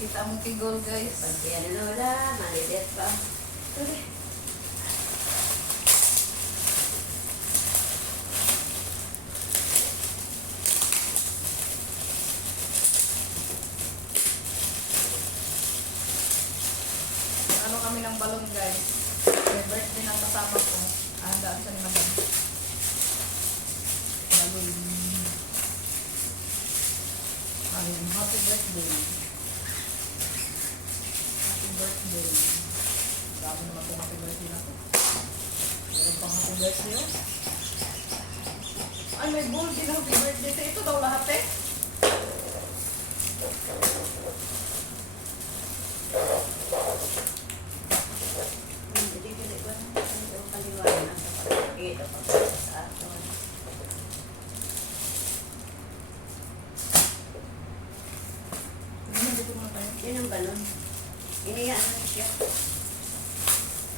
Kita mo kigol guys. Pagkiyan na wala, malilit pa. Okay. Ano kami ng balon guys. May birthday ng kasama ko. Daan sa ni madam. Balon. Ayun, happy birthday. Happy birthday. Grabe naman itong happy birthday na to. Meron pang happy birthday yun. Ay, may gold din happy birthday. Sa ito daw lahat eh. Yan ang balon. Iniyaan na siya.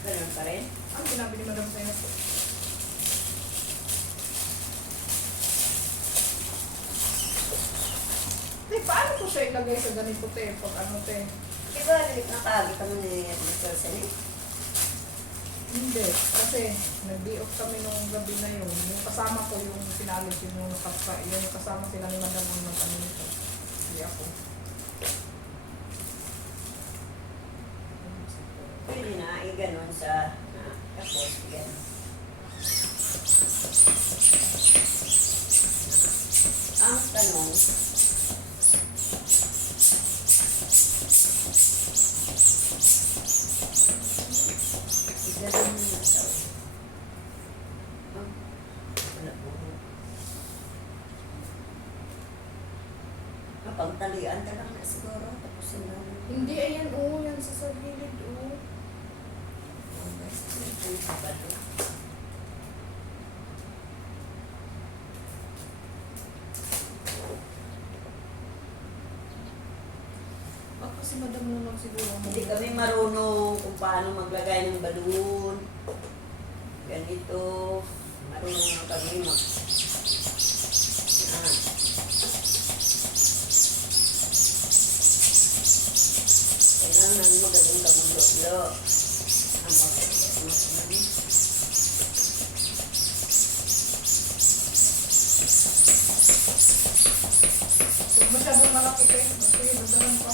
Balon pa rin. Ang sinabi ni madam sa'yo na po. Paano ko siya ilagay sa ganito te? Pag ano te? Di ba, nakagi ka mo ni Wilson eh? Hindi. Kasi nag-day off kami nung gabi na yun. Yung kasama ko yung pinalit yung kasama sila ni madam ang nag-ano nito. Hindi ako. Pwede na, i-ganon sa, tapos, i-ganon. Ang tanong, i-ganon mo na sa wala po. Mapagtalian ka lang na siguro, tapos na. Hindi, ayan o. Yan sa gilid o. Ang sabado. Baka si madam naman siguro. Hindi kami marunong kung paano maglagay ng balon. Ganito. Marunong na kami mag... Kailangan magaling ka maglo-lo. Ang magaling. Kung masyadong malaki kayo, sige, dadalan pa.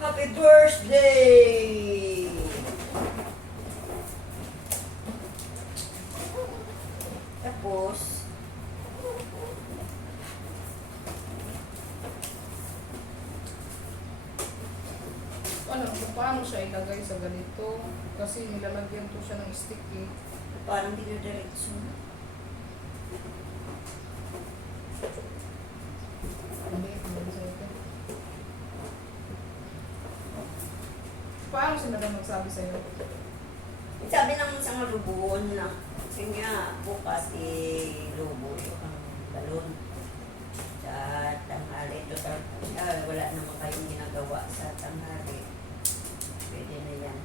Happy birthday! Tapos, Ano, kung paano siya ilagay sa ganito? Kasi nilalagyan to siya ng stick eh. parang dinidiretso. Hindi, hindi sa ito. Paano si madam magsabi sa'yo? Sabi ng isang lubon na, kasi nga, bukas lubo yung balon. Sa tanghali, total, wala naman kayong ginagawa sa tanghali. Pwede na yan.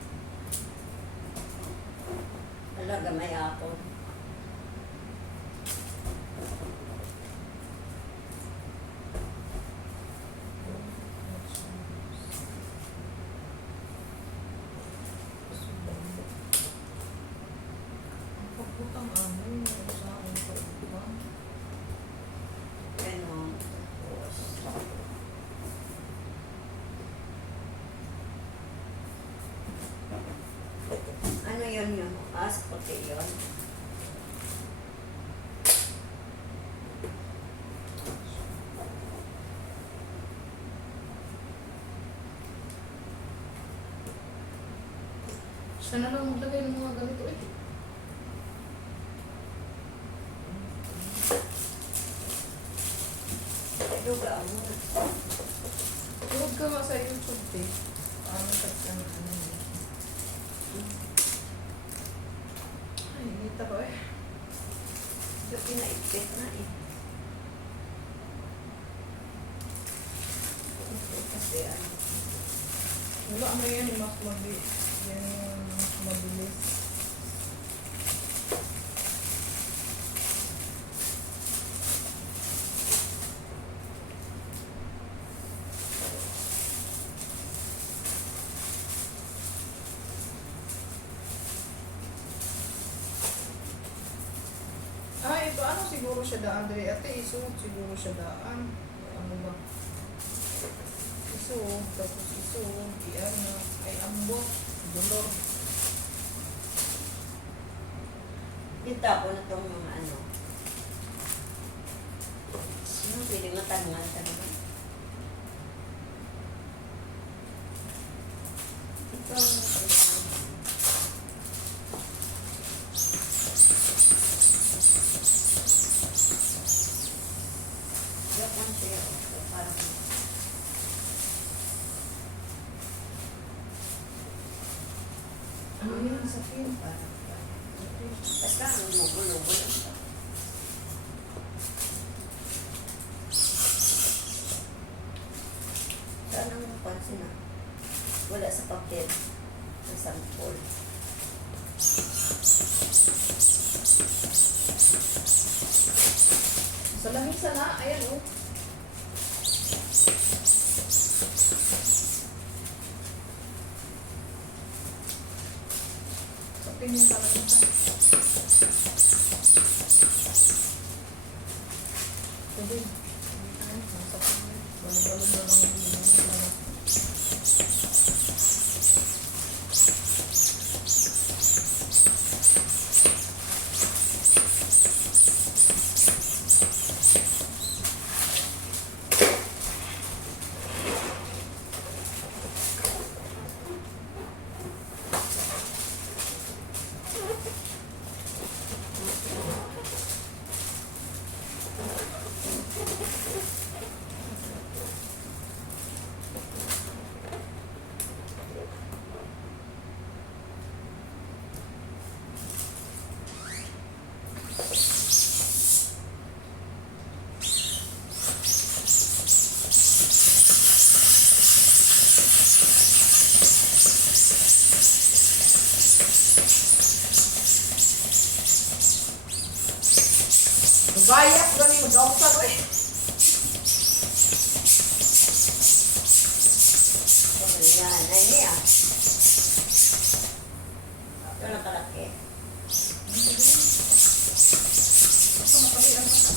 Talaga may ako. Pagputang ano, yung sa akin pagputang. Ganon. Tapos, ano yun yun? Puti yun. Siya na lang maglagay ng mga ganito eh. Luga mo. Huwag ka nga sa YouTube eh. Paano ka ano eh. Ay, ngita ko eh. Yung pinaipit na eh. Kaya, Wala na yan, mas yan yung mas mabilis. Paano siguro siya daan? Dali, ate, isuot siguro siya daan. Ano ba? Isuot, tapos isuot, i-ano, ay ambot, dolor. yung tapo na itong mga ano. Ano, pwede matanungan ka naman. Yak lang siya. Parang Ano yan, sakit? basta ang lugo-lugo lang siya. Saan ang napansin na? Wala sa papel. Sa sample. Sa lamisa na, ayan oh. Sa tingin sa lamisa. Sabi, ay, nasa tingin. Balong-balong na lang yung Bayat gani mag-ausap eh. Yan, ay niya. Ito na kalaki. Basta makalian ka.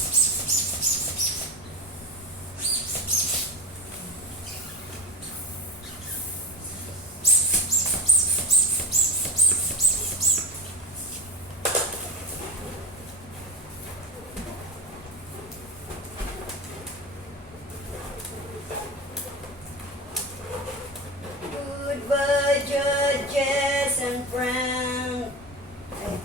Goodbye, judges and friends. Ay.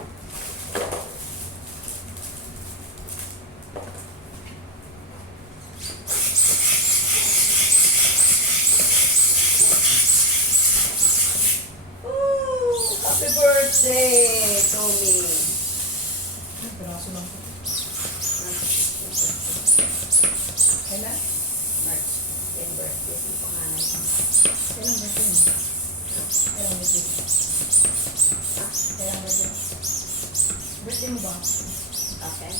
Ooh, happy birthday, Tommy. Piraso lang po. Kailan? March 10 birthday si panganay ko. Kailan birthday mo? Kailan birthday mo? Ha? Kailan birthday mo? Birthday mo ba? Okay.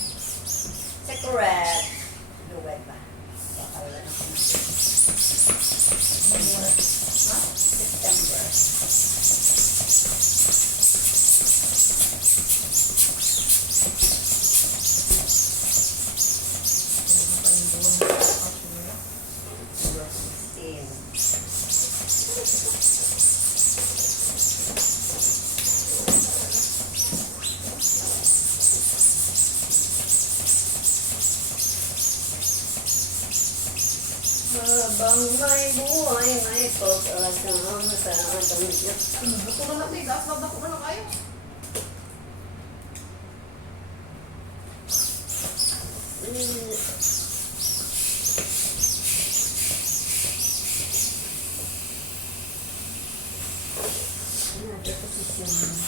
Secret. Luwag ba? Baka wala na kung Ano buwan? Ha? September. Ano pa yung buwan na actually nila? Number 16. Habang may buhay, may pag-asama sa ating Diyos. Ano, buto na natin. Gas na ko na kayo. Another position.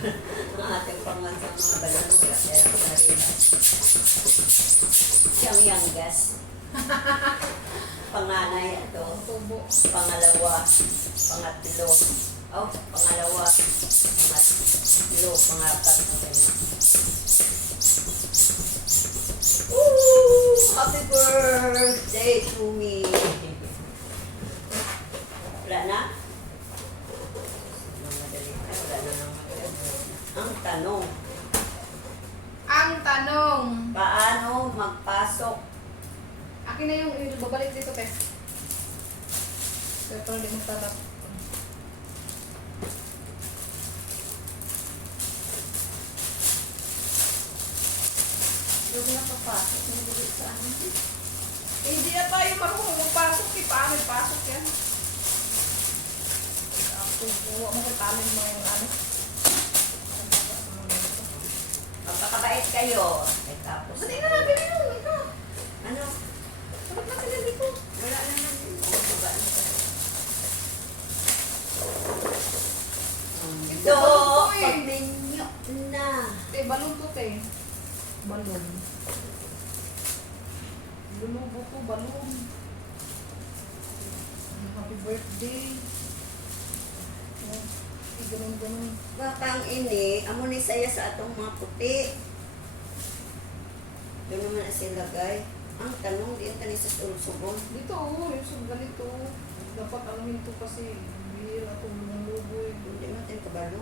ang ating pangmansang mga balon. Wala kaya sarili. Siyang youngest. Panganay ito. Ang tubo. Pangalawa. Pangatlo. Oh, pangalawa. Pangatlo. Pangapat. Woo! Happy birthday to me. Wala na? Madali na. Wala na nang ang tanong, Ang tanong. paano magpasok? Akin na yung babalik dito, te. Pero hindi mo talap. Yung nakapasok, hindi sa amin. Eh, hindi na tayo marunong magpasok. Paano ipasok yan? Ako, buwa mo kay talin mo yung ano. Magpakabait kayo. Ay, tapos. Hindi na natin yun. Ito. Ano? Dapat natin na dito. Wala na naman. Diba? Ito, Do, balon to eh. pagninyo na. Te, balon to, te. Balon. Lulubo to, balon. Happy birthday. Oh, ganun. Bakang ini, amo ni saya sa atong mga puti. Doon naman na silagay. Ang tanong, diyan ka ni sa sulsubong. Dito, yung sub ganito. Dapat alamin to kasi bihira itong lumubo eh. Hindi natin kabalo.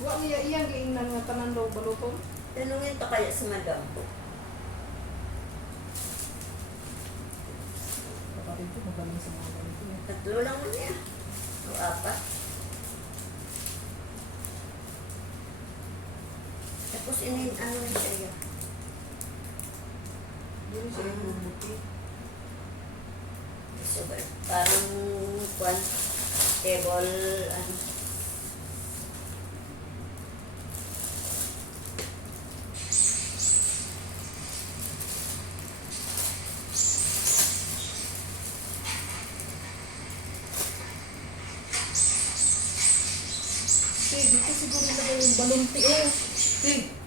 Wa niya iyang giingnan nga tanan daw baluton. Tanungin pa kaya sa madam. Kapatid ko magaling sa mga ganito. Tatlo lang mo niya. O apat. Tapos ano ni siya. Yun siya yung lumuti. So, parang kwan, table, ano. Dito siguro nilagay yung balon ti. Oh,